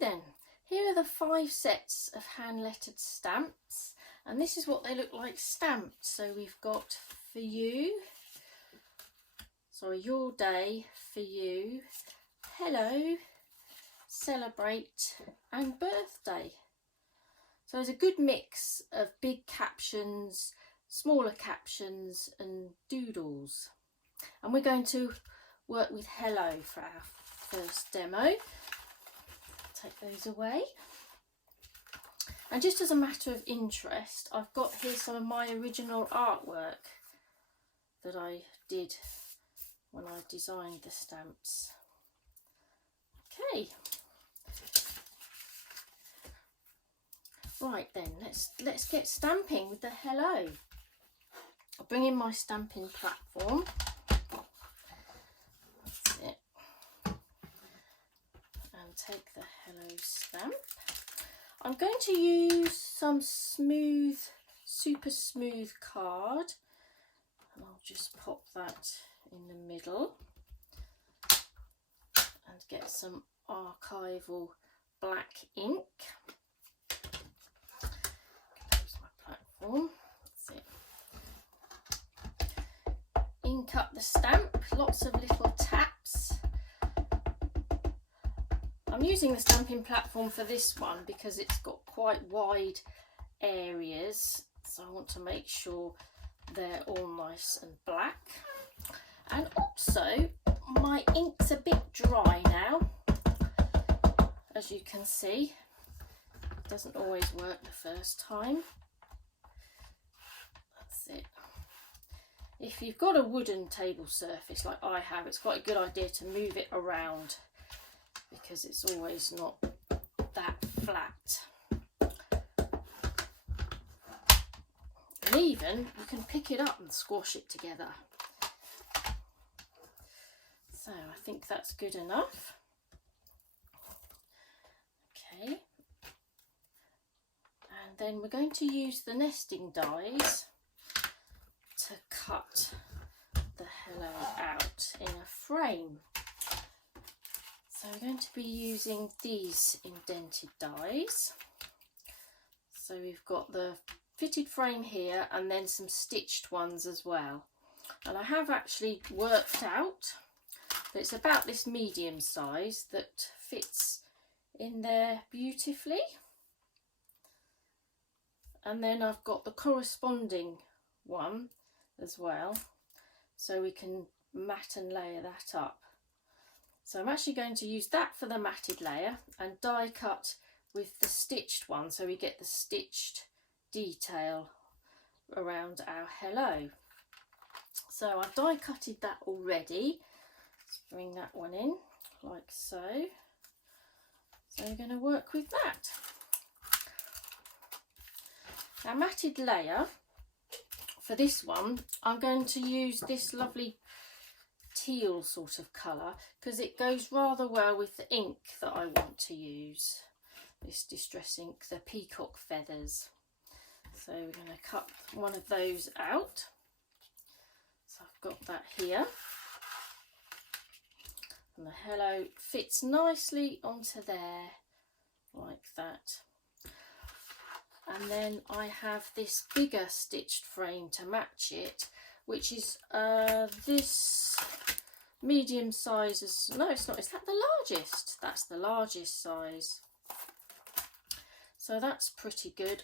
then, here are the 5 sets of hand lettered stamps, and this is what they look like stamped. So we've got for you, sorry, your day, for you, hello, celebrate and birthday. So there's a good mix of big captions, smaller captions and doodles. And we're going to work with hello for our first demo. Take those away. And just as a matter of interest, I've got here some of my original artwork that I did when I designed the stamps. Okay. Right then, let's get stamping with the hello. I'll bring in my stamping platform. That's it. And take the hello stamp. I'm going to use some smooth, super smooth card, and I'll just pop that in the middle and get some archival black ink. Close my platform. That's it. Ink up the stamp, lots of little taps. I'm using the stamping platform for this one because it's got quite wide areas, so I want to make sure they're all nice and black. And also my ink's a bit dry now, as you can see. It doesn't always work the first time. That's it. If you've got a wooden table surface like I have, it's quite a good idea to move it around, because it's always not that flat. And even you can pick it up and squash it together. So I think that's good enough. Okay. And then we're going to use the nesting dies to cut the hello out in a frame. So we're going to be using these indented dies. So we've got the fitted frame here and then some stitched ones as well. And I have actually worked out that it's about this medium size that fits in there beautifully. And then I've got the corresponding one as well, so we can mat and layer that up. So I'm actually going to use that for the matted layer and die cut with the stitched one, so we get the stitched detail around our hello. So I've die cutted that already. Let's bring that one in like so. So we're going to work with that. Our matted layer, for this one, I'm going to use this lovely teal sort of colour because it goes rather well with the ink that I want to use. This distress ink, the peacock feathers. So we're going to cut one of those out. So I've got that here. And the hello fits nicely onto there, like that. And then I have this bigger stitched frame to match it, which is this medium size. No, it's not. Is that the largest? That's the largest size. So that's pretty good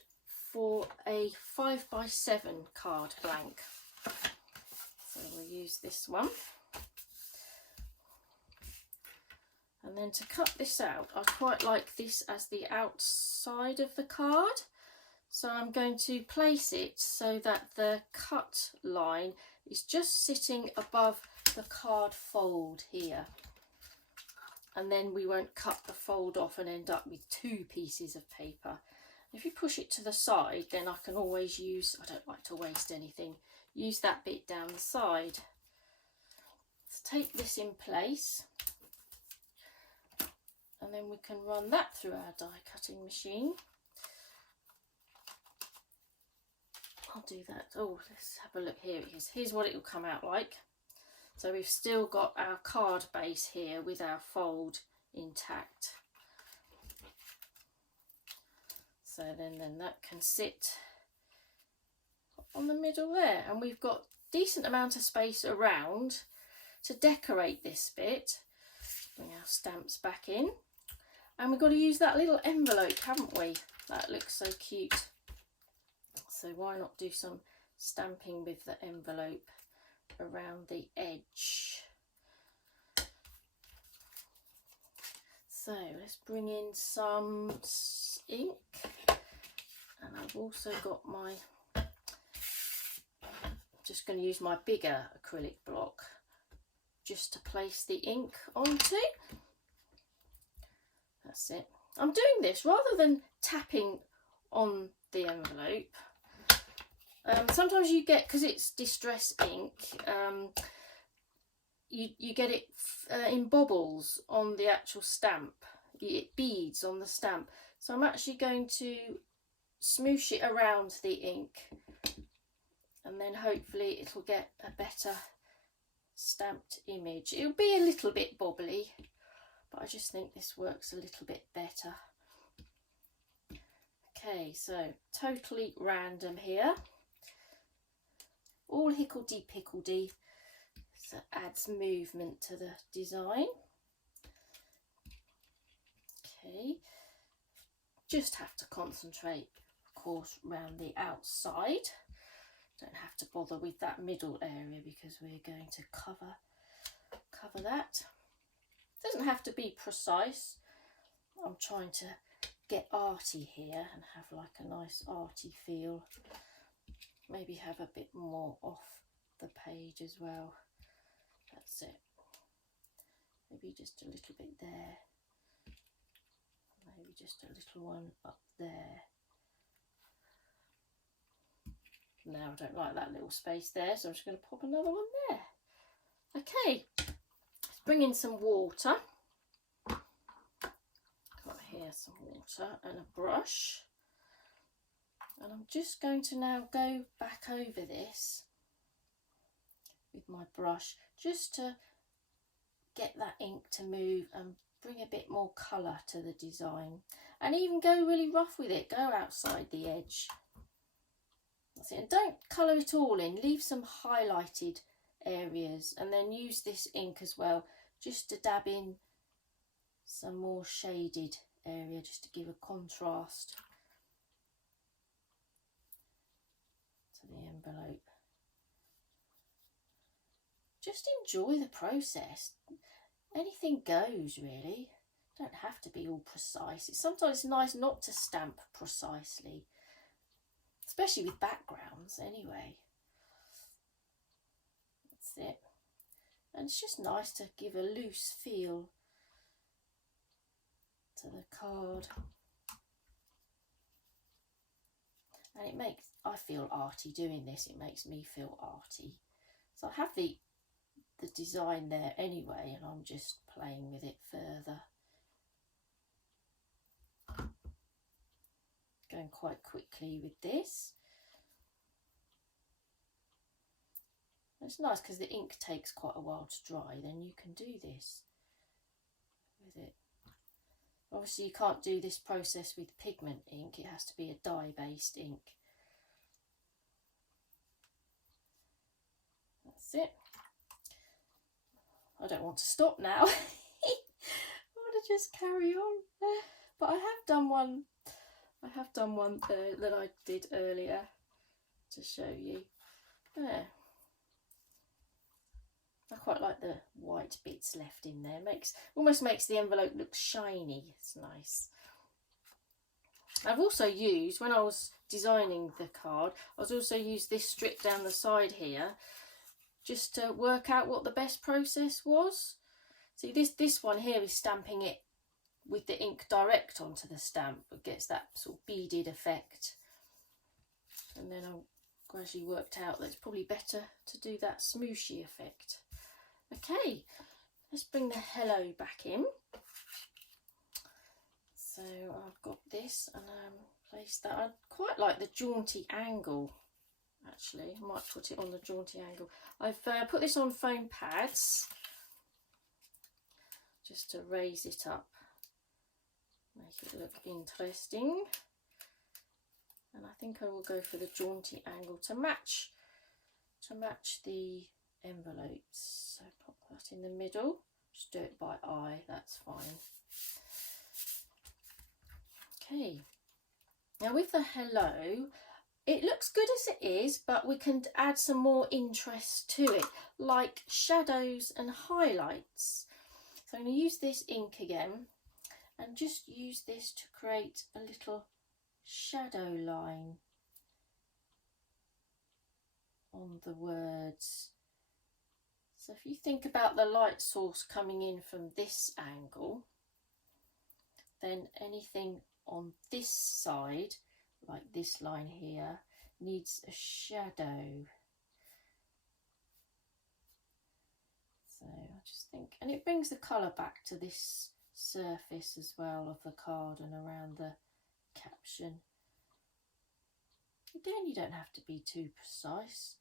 for a 5x7 card blank. So we'll use this one. And then to cut this out, I quite like this as the outside of the card. So I'm going to place it so that the cut line is just sitting above the card fold here. And then we won't cut the fold off and end up with 2 pieces of paper. If you push it to the side, then I can always use, I don't like to waste anything, use that bit down the side. Let's take this in place. And then we can run that through our die cutting machine. I'll do that. Oh, let's have a look. Here it is. Here's what it will come out like. So we've still got our card base here with our fold intact. So then that can sit on the middle there, and we've got decent amount of space around to decorate this bit. Bring our stamps back in, and we've got to use that little envelope, haven't we? That looks so cute. So why not do some stamping with the envelope around the edge? So let's bring in some ink, and I've also got my, just going to use my bigger acrylic block just to place the ink onto. That's it. I'm doing this rather than tapping on the envelope. Sometimes you get, because it's distress ink, you get it in bubbles on the actual stamp. It beads on the stamp. So I'm actually going to smoosh it around the ink, and then hopefully it'll get a better stamped image. It'll be a little bit bobbly, but I just think this works a little bit better. Okay, so totally random here. All hickledy-pickledy. So it adds movement to the design. Okay, just have to concentrate, of course, around the outside. Don't have to bother with that middle area because we're going to cover that. Doesn't have to be precise. I'm trying to get arty here and have like a nice arty feel. Maybe have a bit more off the page as well. That's it. Maybe just a little bit there. Maybe just a little one up there. Now I don't like that little space there, so I'm just going to pop another one there. Okay, let's bring in some water. Got here some water and a brush. And I'm just going to now go back over this with my brush just to get that ink to move and bring a bit more colour to the design. And even go really rough with it, go outside the edge. That's it. And don't colour it all in, leave some highlighted areas, and then use this ink as well just to dab in some more shaded area just to give a contrast to the envelope. Just enjoy the process. Anything goes, really. Don't have to be all precise. Sometimes it's nice not to stamp precisely, especially with backgrounds anyway. That's it. And it's just nice to give a loose feel to the card. And it makes, I feel arty doing this, it makes me feel arty. So I have the design there anyway, and I'm just playing with it further. Going quite quickly with this. It's nice because the ink takes quite a while to dry, then you can do this with it. Obviously you can't do this process with pigment ink, it has to be a dye-based ink. That's it. I don't want to stop now. I want to just carry on. But I have done one that I did earlier to show you. There. I quite like the white bits left in there. Almost makes the envelope look shiny. It's nice. I've also used, when I was designing the card, I was also used this strip down the side here just to work out what the best process was. See, this one here is stamping it with the ink direct onto the stamp. It gets that sort of beaded effect. And then I gradually worked out that it's probably better to do that smooshy effect. Okay, let's bring the hello back in. So I've got this and place that. I quite like the jaunty angle, actually. I might put it on the jaunty angle. I've put this on foam pads just to raise it up, make it look interesting. and I think I will go for the jaunty angle to match the envelopes. So pop that in the middle, just do it by eye, that's fine. Okay, now with the hello, it looks good as it is, but we can add some more interest to it, like shadows and highlights. So I'm going to use this ink again and just use this to create a little shadow line on the words. So if you think about the light source coming in from this angle, then anything on this side, like this line here, needs a shadow. So I just think, and it brings the colour back to this surface as well of the card and around the caption. Again, you don't have to be too precise.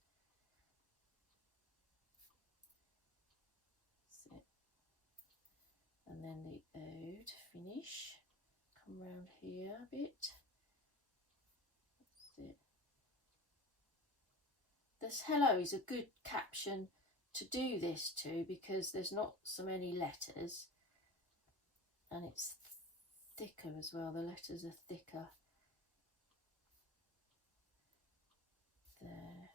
That's it. And then the ode finish. Come round here a bit. That's it. This hello is a good caption to do this to because there's not so many letters and it's thicker as well. The letters are thicker. There.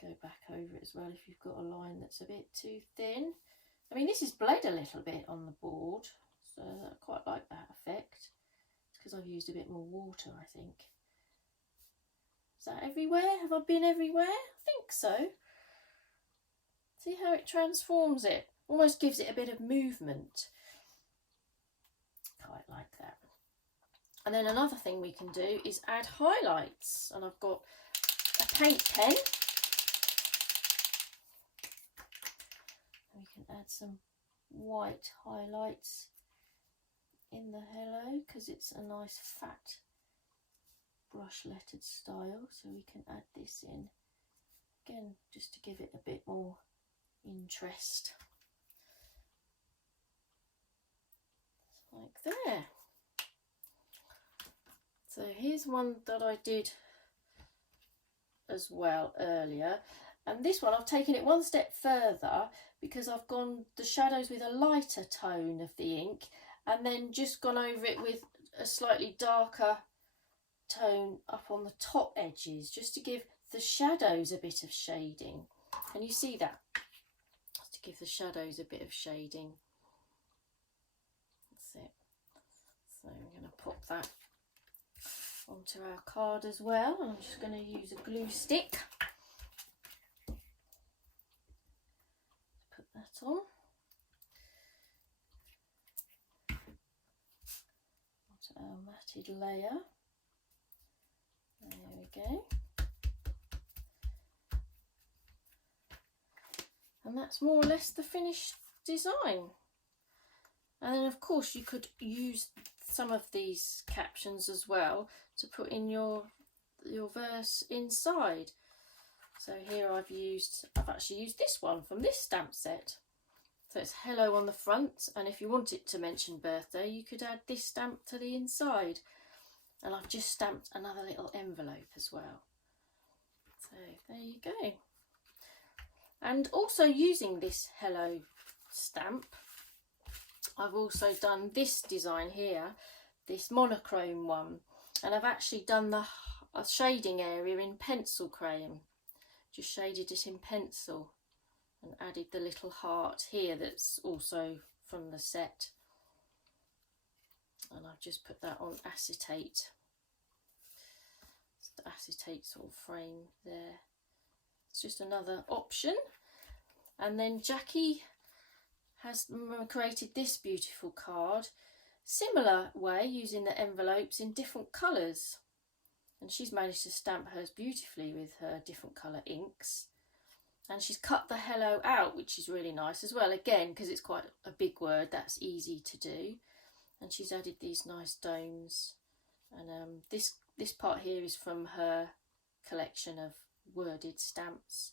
Go back over it as well if you've got a line that's a bit too thin. I mean, this is bled a little bit on the board, so I quite like that effect. It's because I've used a bit more water, I think. Is that everywhere? Have I been everywhere? I think so. See how it transforms it? Almost gives it a bit of movement. Quite like that. And then another thing we can do is add highlights. And I've got a paint pen. We can add some white highlights in the hello because it's a nice fat brush lettered style, so we can add this in again just to give it a bit more interest, like there. So here's one that I did as well earlier, and this one I've taken it one step further because I've gone the shadows with a lighter tone of the ink and then just gone over it with a slightly darker tone up on the top edges just to give the shadows a bit of shading. Can you see that? Just to give the shadows a bit of shading. That's it. So I'm going to pop that onto our card as well. I'm just going to use a glue stick. Put that on. Onto our matted layer. There we go. And that's more or less the finished design. And then of course you could use some of these captions as well to put in your verse inside. So here I've actually used this one from this stamp set. So it's hello on the front, and if you want it to mention birthday you could add this stamp to the inside. And I've just stamped another little envelope as well. So there you go. And also using this hello stamp, I've also done this design here, this monochrome one. And I've actually done a shading area in pencil crayon. Just shaded it in pencil and added the little heart here that's also from the set. And I've just put that on acetate. It's the acetate sort of frame there. It's just another option. And then Jackie has created this beautiful card, similar way, using the envelopes in different colours. And she's managed to stamp hers beautifully with her different colour inks. And she's cut the hello out, which is really nice as well. Again, because it's quite a big word, that's easy to do. And she's added these nice domes, and this part here is from her collection of worded stamps,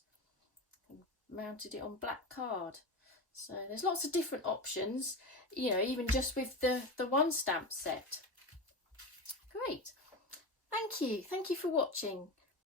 and mounted it on black card. So there's lots of different options, you know, even just with the one stamp set. Great. Thank you for watching.